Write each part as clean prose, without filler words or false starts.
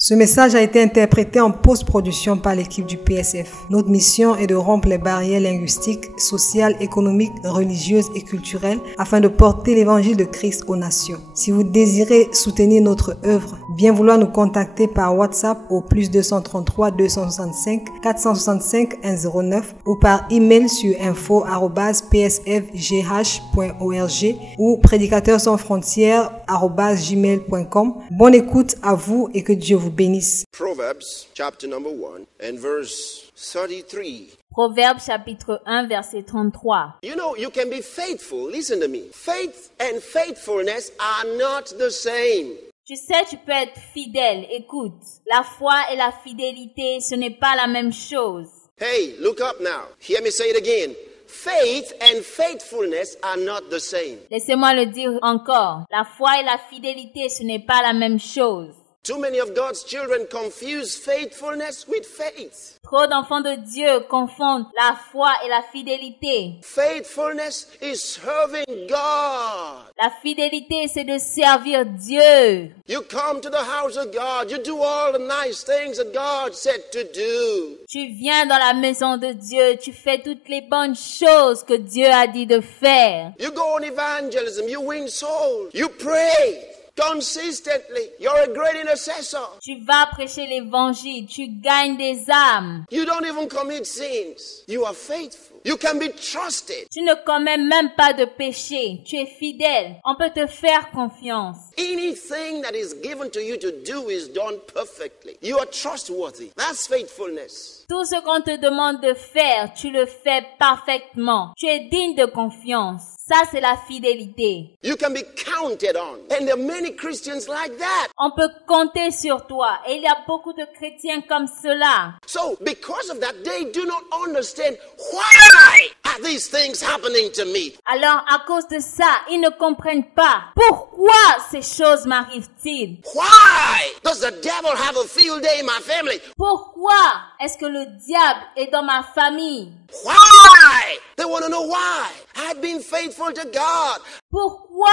Ce message a été interprété en post-production par l'équipe du PSF. Notre mission est de rompre les barrières linguistiques, sociales, économiques, religieuses et culturelles afin de porter l'évangile de Christ aux nations. Si vous désirez soutenir notre œuvre, bien vouloir nous contacter par WhatsApp au +233 265 465 109 ou par email sur info@psfgh.org ou prédicateurs-sans-frontières@gmail.com. Bonne écoute à vous et que Dieu vous bénisse. Proverbs chapter number 1 and verse 33. Proverbes chapitre 1 verset 33. You know, you can be faithful. Listen to me. Faith and faithfulness are not the same. Tu sais, tu peux être fidèle. Écoute, la foi et la fidélité, ce n'est pas la même chose. Hey, look up now. Hear me say it again. Faith and faithfulness are not the same. Laissez-moi le dire encore. La foi et la fidélité, ce n'est pas la même chose. Too many of God's children confuse faithfulness with faith. Trop d'enfants de Dieu confondent la foi et la fidélité. Faithfulness is serving God. La fidélité, c'est de servir Dieu. You come to the house of God. You do all the nice things that God said to do. Tu viens dans la maison de Dieu, tu fais toutes les bonnes choses que Dieu a dit de faire. You go on evangelism. You win souls. You pray consistently. You're a great intercessor. Tu vas prêcher l'évangile, tu gagnes des âmes. You don't even commit sins. You are faithful. You can be trusted. Tu ne commets même pas de péché. Tu es fidèle. On peut te faire confiance. Anything that is given to you to do is done perfectly. You are trustworthy. That's faithfulness. Tout ce qu'on te demande de faire, tu le fais parfaitement. Tu es digne de confiance. Ça, c'est la fidélité. You can be counted on. And there are many Christians like that. On peut compter sur toi. Et il y a beaucoup de chrétiens comme cela. So, because of that, they do not understand why are these things happening to me. Alors, à cause de ça, ils ne comprennent pas. Pourquoi ces choses m'arrivent-ils? Why does the devil have a field day in my family? Pourquoi est-ce que le diable est dans ma famille? Why? They want to know why. I've been faithful to God. Pourquoi?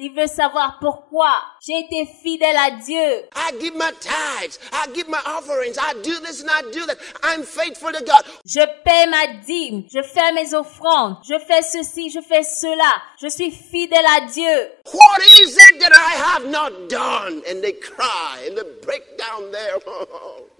Il veut savoir pourquoi. J'ai été fidèle à Dieu. I give my tithes. I give my offerings. I do this and I do that. I'm faithful to God. Je paie ma dîme. Je fais mes offrandes. Je fais ceci, je fais cela. Je suis fidèle à Dieu. What is it that I have not done? And they cry and they break down there.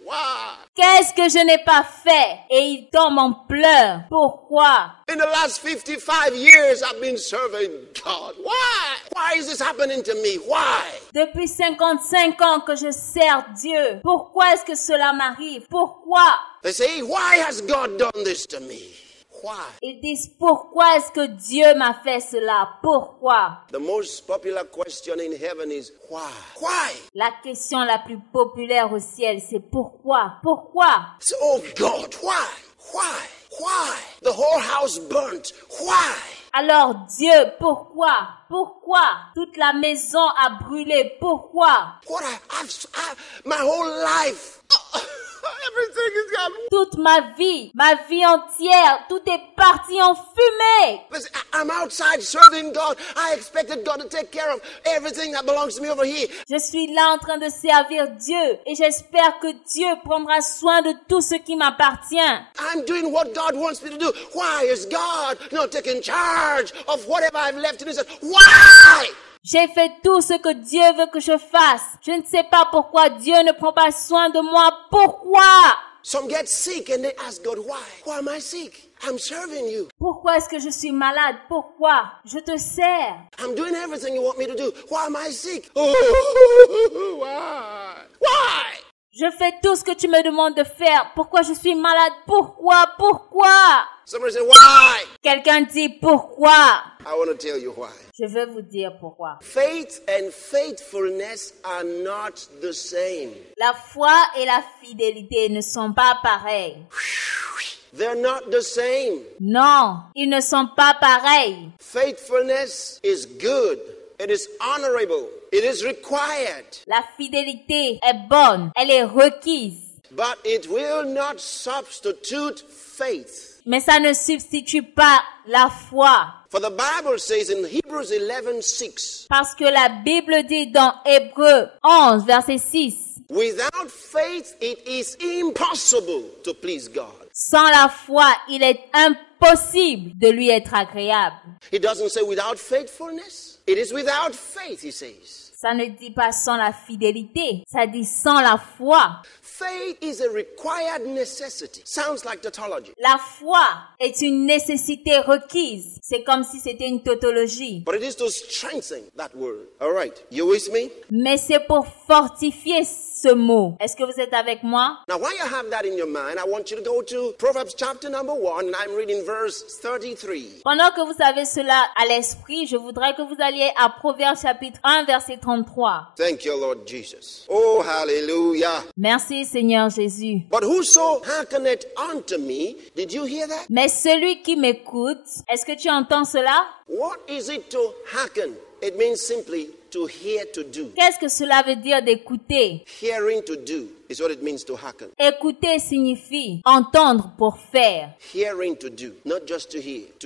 Why? Qu'est-ce que je n'ai pas fait? Et ils tombent en pleurs. Pourquoi? In the last 55 years, I've been serving God. Why? Why is this happening to me? Why? Depuis 55 ans que je sers Dieu. Pourquoi est-ce que cela m'arrive? Pourquoi? They say, why has God done this to me? Why? Ils disent, pourquoi est-ce que Dieu m'a fait cela? Pourquoi? The most popular question in heaven is, why? Why? La question la plus populaire au ciel, c'est pourquoi? Pourquoi? So, oh God, why? Why? Why? The whole house burnt. Why? Alors Dieu, pourquoi? Pourquoi? Toute la maison a brûlé. Pourquoi? What my whole life. Everything is gone. Toute ma vie entière, tout est parti en fumée. Listen, I'm outside serving God. I expected God to take care of everything that belongs to me over here. Je suis là en train de servir Dieu et j'espère que Dieu prendra soin de tout ce qui m'appartient. I'm doing what God wants me to do. Why is God not taking charge of whatever I've left in His hand? Why? J'ai fait tout ce que Dieu veut que je fasse. Je ne sais pas pourquoi Dieu ne prend pas soin de moi. Pourquoi? Some get sick and they ask God, why? Why am I sick? I'm serving you. Pourquoi est-ce que je suis malade? Pourquoi? Je te sers. I'm doing everything you want me to do. Why am I sick? Oh, why? Why? Je fais tout ce que tu me demandes de faire. Pourquoi je suis malade? Pourquoi? Pourquoi? Somebody say, why? Quelqu'un dit pourquoi? I want to tell you why. Je vais vous dire pourquoi. Faith and faithfulness are not the same. La foi et la fidélité ne sont pas pareilles. They're not the same. Non, ils ne sont pas pareils. Faithfulness is good. It is honorable. It is required. La fidélité est bonne, elle est requise. But it will not substitute faith. Mais ça ne substitue pas la foi. For the Bible says in Hebrews 11:6. Parce que la Bible dit dans Hébreux 11, verset 6. Without faith, it is impossible to please God. Sans la foi, il est impossible de lui être agréable. It doesn't say without faithfulness. It is without faith, he says. Ça ne dit pas sans la fidélité, ça dit sans la foi. Faith is a required necessity. Sounds like tautology. La foi est une nécessité requise. C'est comme si c'était une tautologie. But it is to strengthen that word. All right, you with me? Mais c'est pour fortifier ce mot. Est-ce que vous êtes avec moi? Now, while you have that in your mind, I want you to go to Proverbs chapter number 1, and I'm reading verse 33. Pendant que vous avez cela à l'esprit, je voudrais que vous alliez à Proverbes chapitre 1, verset 33. Thank you, Lord Jesus. Oh, hallelujah. Merci Seigneur Jésus. But whoso hearkeneth unto me, did you hear that? Mais celui qui m'écoute, est-ce que tu entends cela? What is it to hearken? It means simply to hear, to do. Qu'est-ce que cela veut dire d'écouter? Hearing to do is what it means to hearken. Écouter signifie entendre pour faire. Hearing to do, not just to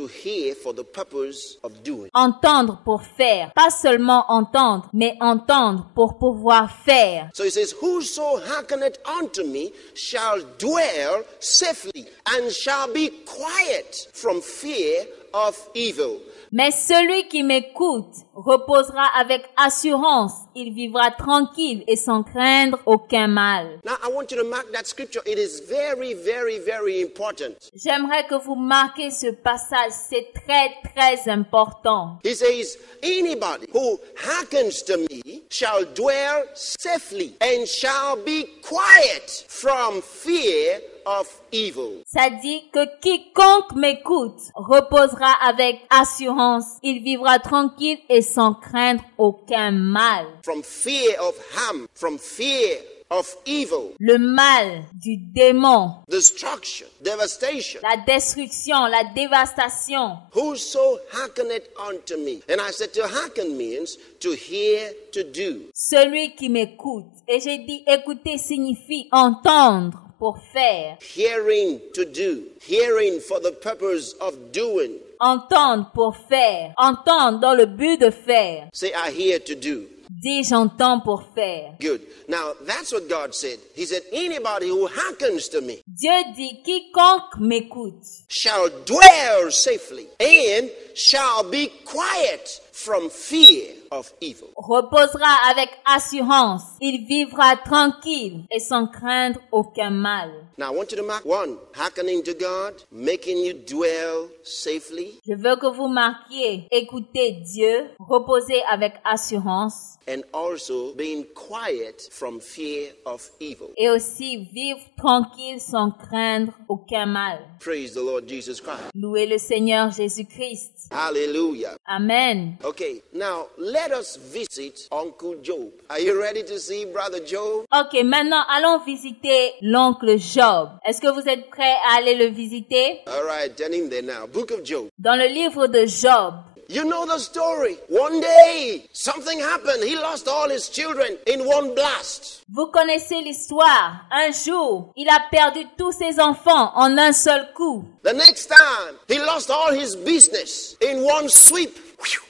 hear for the purpose of doing. Entendre pour faire. Pas seulement entendre, mais entendre pour pouvoir faire. So it says, whoso hearkeneth unto me shall dwell safely and shall be quiet from fear of evil. Mais celui qui m'écoute reposera avec assurance. Il vivra tranquille et sans craindre aucun mal. Now, I want you to mark that scripture. It is very, very, very important. J'aimerais que vous marquiez ce passage. C'est très, très important. He says, anybody who hearkens to me shall dwell safely and shall be quiet from fear of evil. Ça dit que quiconque m'écoute reposera avec assurance. Il vivra tranquille et sans craindre aucun mal. From fear of harm, from fear of evil. Le mal du démon. Destruction, devastation. La destruction, la dévastation. Whoso hearkeneth unto me. And I said to hearken means to hear, to do. Celui qui m'écoute. Et j'ai dit écouter signifie entendre pour faire. Hearing to do. Hearing for the purpose of doing. Entendre pour faire. Entendre dans le but de faire. Say, I hear to do. Dis, j'entends pour faire. Good. Now, that's what God said. He said, anybody who hearkens to me Dieu dit, quiconque m'écoute shall dwell safely and shall be quiet from fear of evil. reposera avec assurance. Il vivra tranquille et sans craindre aucun mal. Now, I want you to mark one, hearkening to God, making you dwell safely, Je veux que vous marquiez, écoutez Dieu, reposez avec assurance and also being quiet from fear of evil. et aussi vivre tranquille sans craindre aucun mal. Praise the Lord Jesus Christ. Louez le Seigneur Jésus-Christ. Hallelujah. Amen. Okay, now let us visit Uncle Job. Are you ready to see Brother Job? Ok, maintenant allons visiter l'oncle Job. Est-ce que vous êtes prêts à aller le visiter? All right, turn in there now. Book of Job. Dans le livre de Job, You know the story. One day, something happened. He lost all his children in one blast. vous connaissez l'histoire. Un jour, il a perdu tous ses enfants en un seul coup. The next time, he lost all his business in one sweep.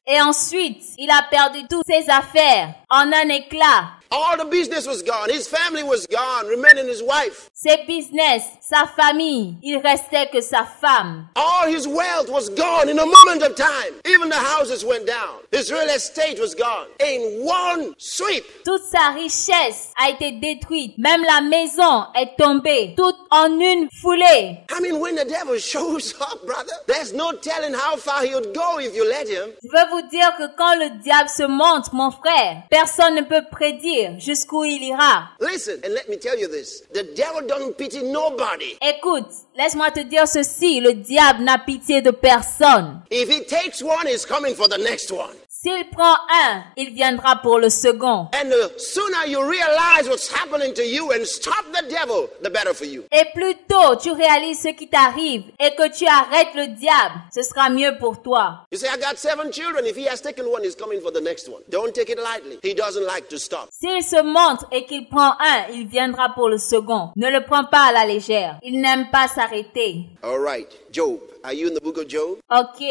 Et ensuite, il a perdu toutes ses affaires en un éclat. All the business was gone. His family was gone, remaining his wife. Ses business, sa famille, il restait que sa femme. All his wealth was gone in a moment of time. Even the houses went down. His real estate was gone in one sweep. Toute sa richesse a été détruite. Même la maison est tombée, toute en une foulée. I mean, when the devil shows up, brother, there's no telling how far he would go if you let him. Je veux vous dire que quand le diable se montre, mon frère, personne ne peut prédire jusqu'où il ira. Listen, and let me tell you this. The devil doesn't pity nobody. Écoute, laisse-moi te dire ceci, le diable n'a pitié de personne. If he takes one, he's coming for the next one. S'il prend un, il viendra pour le second. And the sooner you realize what's happening to you and stop the devil, the better for you. Et plus tôt tu réalises ce qui t'arrive et que tu arrêtes le diable, ce sera mieux pour toi. You say, I got 7 children. If he has taken one, he's coming for the next one. Don't take it lightly. He doesn't like to stop. S'il se montre et qu'il prend un, il viendra pour le second. Ne le prends pas à la légère. Il n'aime pas s'arrêter. All right, Job. Are you in the book of Job? Ok,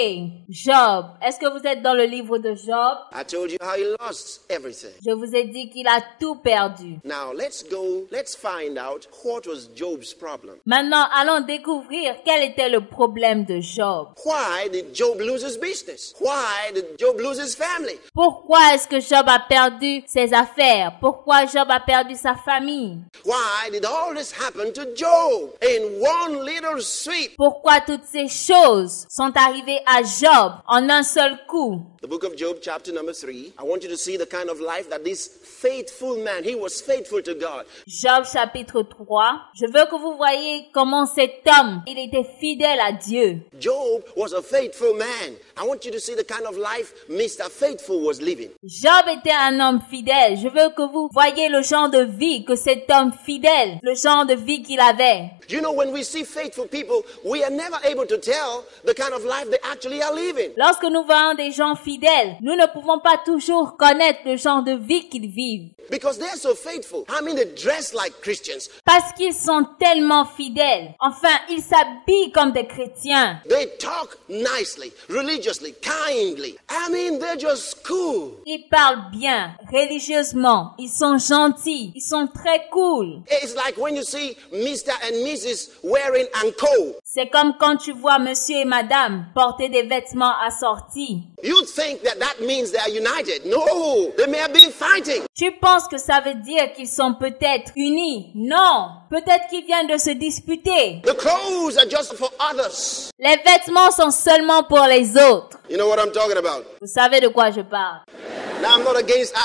Job. Est-ce que vous êtes dans le livre de Job, I told you how he lost everything. je vous ai dit qu'il a tout perdu. Now let's find out what was Job's problem. Maintenant, allons découvrir quel était le problème de Job. Why did Job lose his business? Why did Job lose his family? Pourquoi est-ce que Job a perdu ses affaires? Pourquoi Job a perdu sa famille? Why did all this happen to Job in one little sweep? Pourquoi toutes ces choses sont arrivées à Job en un seul coup? The book of Job, chapter number 3. I want you to see the kind of life that this faithful man, he was faithful to God. Job chapitre 3. Je veux que vous voyez comment cet homme, il était fidèle à Dieu. Job was a faithful man. I want you to see the kind of life Mr. Faithful was living. Job était un homme fidèle. Je veux que vous voyez le genre de vie que cet homme fidèle, le genre de vie qu'il avait. You know, when we see faithful people, we are never able to tell the kind of life they actually are living. Lorsque nous voyons des gens fidèles, nous ne pouvons pas toujours connaître le genre de vie qu'ils vivent. Because they're so faithful. I mean, they dress like Christians. Parce qu'ils sont tellement fidèles. Enfin, ils s'habillent comme des chrétiens. They talk nicely, religiously, kindly. I mean, they're just cool. Ils parlent bien, religieusement. Ils sont gentils. Ils sont très cool. It's like when you see Mr. and Mrs. wearing anko. C'est comme quand tu vois monsieur et madame porter des vêtements assortis. You think that means they are united. No, they may have been fighting. Tu penses que ça veut dire qu'ils sont peut-être unis? Non, peut-être qu'ils viennent de se disputer. The clothes are just for others. Les vêtements sont seulement pour les autres. You know what I'm talking about? Vous savez de quoi je parle. Now, I'm not against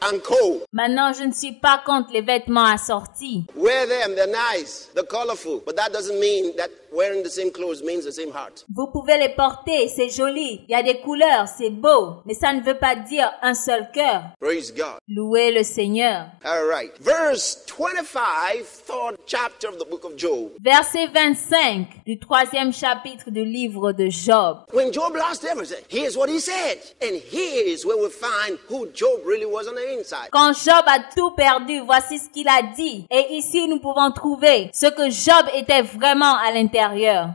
anko. Maintenant, je ne suis pas contre les vêtements assortis. Wear them, they're nice, they're colorful. But that doesn't mean that wearing the same clothes means the same heart. Vous pouvez les porter, c'est joli. Il y a des couleurs, c'est beau. Mais ça ne veut pas dire un seul cœur. Praise God. Louez le Seigneur. All right. Verse 25, third chapter of the book of Job. Verset 25 du 3e chapitre du livre de Job. When Job lost everything, here's what he said. And here's where we find who Job really was on the inside. Quand Job a tout perdu, voici ce qu'il a dit. Et ici, nous pouvons trouver ce que Job était vraiment à l'intérieur.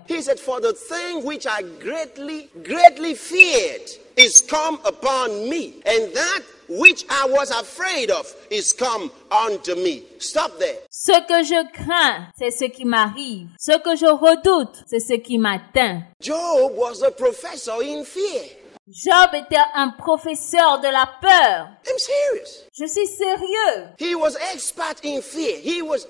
He said, for the thing which I greatly feared is come upon me, and that which I was afraid of is come unto me. Stop there. Ce que je crains, c'est ce qui m'arrive. Ce que je redoute, c'est ce qui m'atteint. Job was a professor in fear. Job était un professeur de la peur. I'm serious. Je suis sérieux. He was expert in fear. He was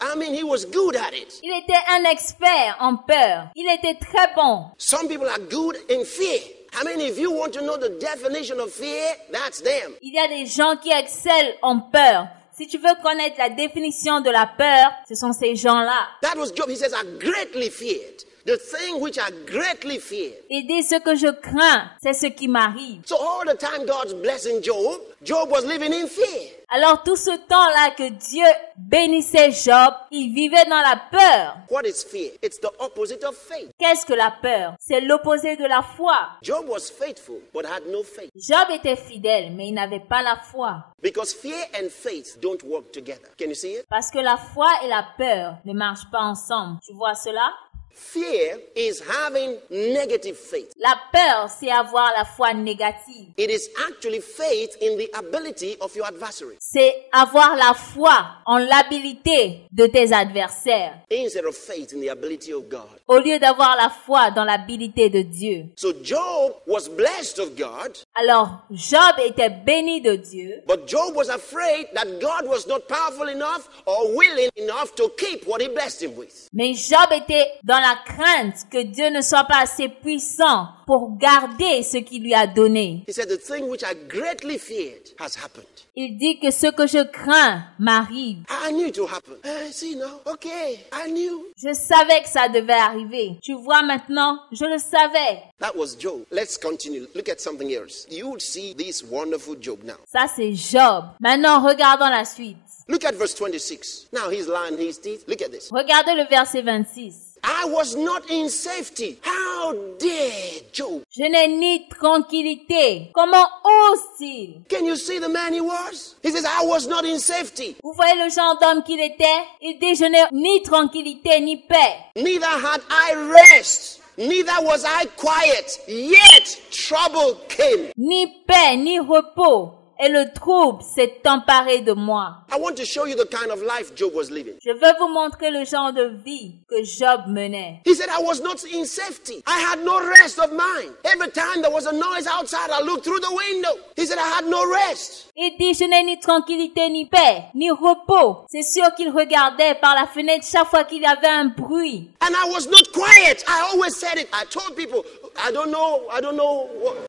good at it. Il était un expert en peur. Il était très bon. Some people are good in fear. I mean, if you want to know the definition of fear, that's them. Il y a des gens qui excellent en peur. Si tu veux connaître la définition de la peur, ce sont ces gens-là. That was Job. He says, I greatly feared. The thing which I greatly feared. Il dit ce que je crains, c'est ce qui m'arrive. So all the time God's blessing Job, Job was living in fear. Alors tout ce temps-là que Dieu bénissait Job, il vivait dans la peur. What is fear? It's the opposite of faith. Qu'est-ce que la peur? C'est l'opposé de la foi. Job was faithful but had no faith. Job était fidèle, mais il n'avait pas la foi. Because fear and faith don't work together. Can you see it? Parce que la foi et la peur ne marchent pas ensemble. Tu vois cela? Fear is having negative faith. La peur, c'est avoir la foi négative. It is actually faith in the ability of your adversary. C'est avoir la foi en l'habilité de tes adversaires. Instead of faith in the ability of God. Au lieu d'avoir la foi dans l'habilité de Dieu. So Job was blessed of God. Alors, Job était béni de Dieu. But Job was afraid that God was not powerful enough or willing enough to keep what he blessed him with. Mais Job était dans la crainte que Dieu ne soit pas assez puissant pour garder ce qu'il lui a donné. He said, the thing which I greatly feared has happened. Il dit que ce que je crains m'arrive. I knew it to happen. See now, okay, I knew. Je savais que ça devait arriver. Tu vois maintenant, je le savais. That was Job. Let's continue. Look at something else. You would see this wonderful Job now. Ça c'est Job. Maintenant, regardons la suite. Look at verse 26. Now he's lying his teeth. Look at this. Regardez le verset 26. I was not in safety. How dare Job? Je n'ai ni tranquillité. Comment ose-t-il? Can you see the man he was? He says, I was not in safety. Vous voyez le genre d'homme qu'il était? Il dit, je n'ai ni tranquillité ni paix. Neither had I rest. neither was I quiet, yet trouble came. Ni paix, ni repos. Et le trouble s'est emparé de moi. I want to show you the kind of life Job was living. Je veux vous montrer le genre de vie que Job menait. He said, I was not in safety. I had no rest of mind. Every time there was a noise outside, I looked through the window. He said, I had no rest. Il dit, je n'ai ni tranquillité, ni paix, ni repos. C'est sûr qu'il regardait par la fenêtre chaque fois qu'il y avait un bruit. And I was not quiet. I always said it. I told people, I don't know.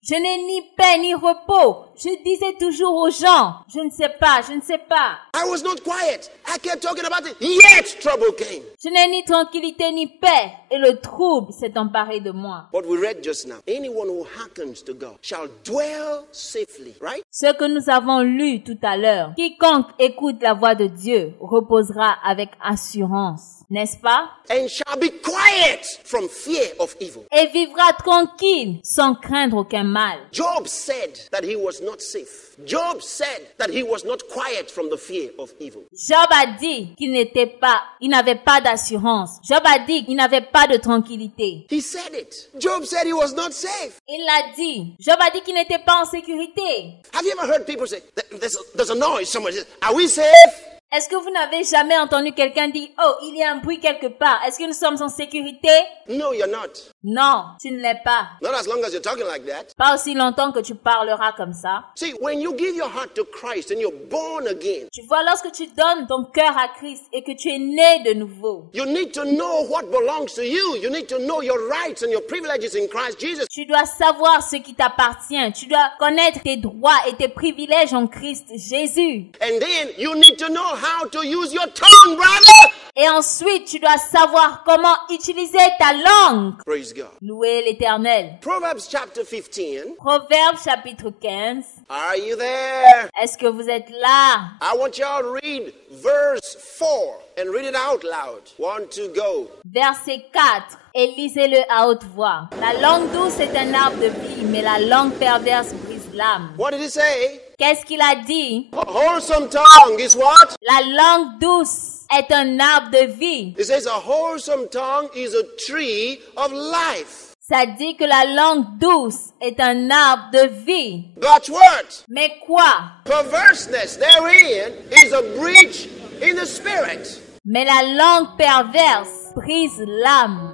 Je n'ai ni paix, ni repos. Je disais toujours aux gens, je ne sais pas. I was not quiet. I kept talking about it. Yet trouble came. Je n'ai ni tranquillité, ni paix. Et le trouble s'est emparé de moi. What we read just now. Anyone who hearkens to God shall dwell safely, right? Ce que nous avons lu tout à l'heure. Quiconque écoute la voix de Dieu reposera avec assurance. N'est-ce pas? And shall be quiet from fear of evil. Et vivra tranquille sans craindre aucun mal. Job said that he was not safe. Job said that he was not quiet from the fear of evil. Job a dit qu'il n'avait pas d'assurance. Job a dit qu'il n'avait pas de tranquillité. He said it. Job said he was not safe. Il l'a dit. Job a dit qu'il n'était pas en sécurité. Have you ever heard people say, there's a noise somewhere? Are we safe? Est-ce que vous n'avez jamais entendu quelqu'un dire, oh, il y a un bruit quelque part. Est-ce que nous sommes en sécurité? No, you're not. Non, tu ne l'es pas. Not as long as you're talking like that. Pas aussi longtemps que tu parleras comme ça. See, when you give your heart to Christ and you're born again, Tu vois, lorsque tu donnes ton cœur à Christ et que tu es né de nouveau, you need to know what belongs to you. You need to know your rights and your privileges in Christ Jesus. tu dois savoir ce qui t'appartient. Tu dois connaître tes droits et tes privilèges en Christ Jésus. And then you need to know how to use your tongue, brother. Et ensuite, tu dois savoir comment utiliser ta langue. Praise God. Louer l'Éternel. Proverbs chapter 15. Proverbe chapitre 15. Are you there? Est-ce que vous êtes là? I want y'all to read verse 4 and read it out loud. 1, 2, go. Verset 4. Et lisez-le à haute voix. La langue douce est un arbre de vie, mais la langue perverse brise l'âme. What did he say? Qu'est-ce qu'il a dit? A wholesome tongue is what? La langue douce est un arbre de vie. It says a wholesome tongue is a tree of life. Ça dit que la langue douce est un arbre de vie. But what? Mais quoi? Perverseness therein is a breach in the spirit. Mais la langue perverse brise l'âme.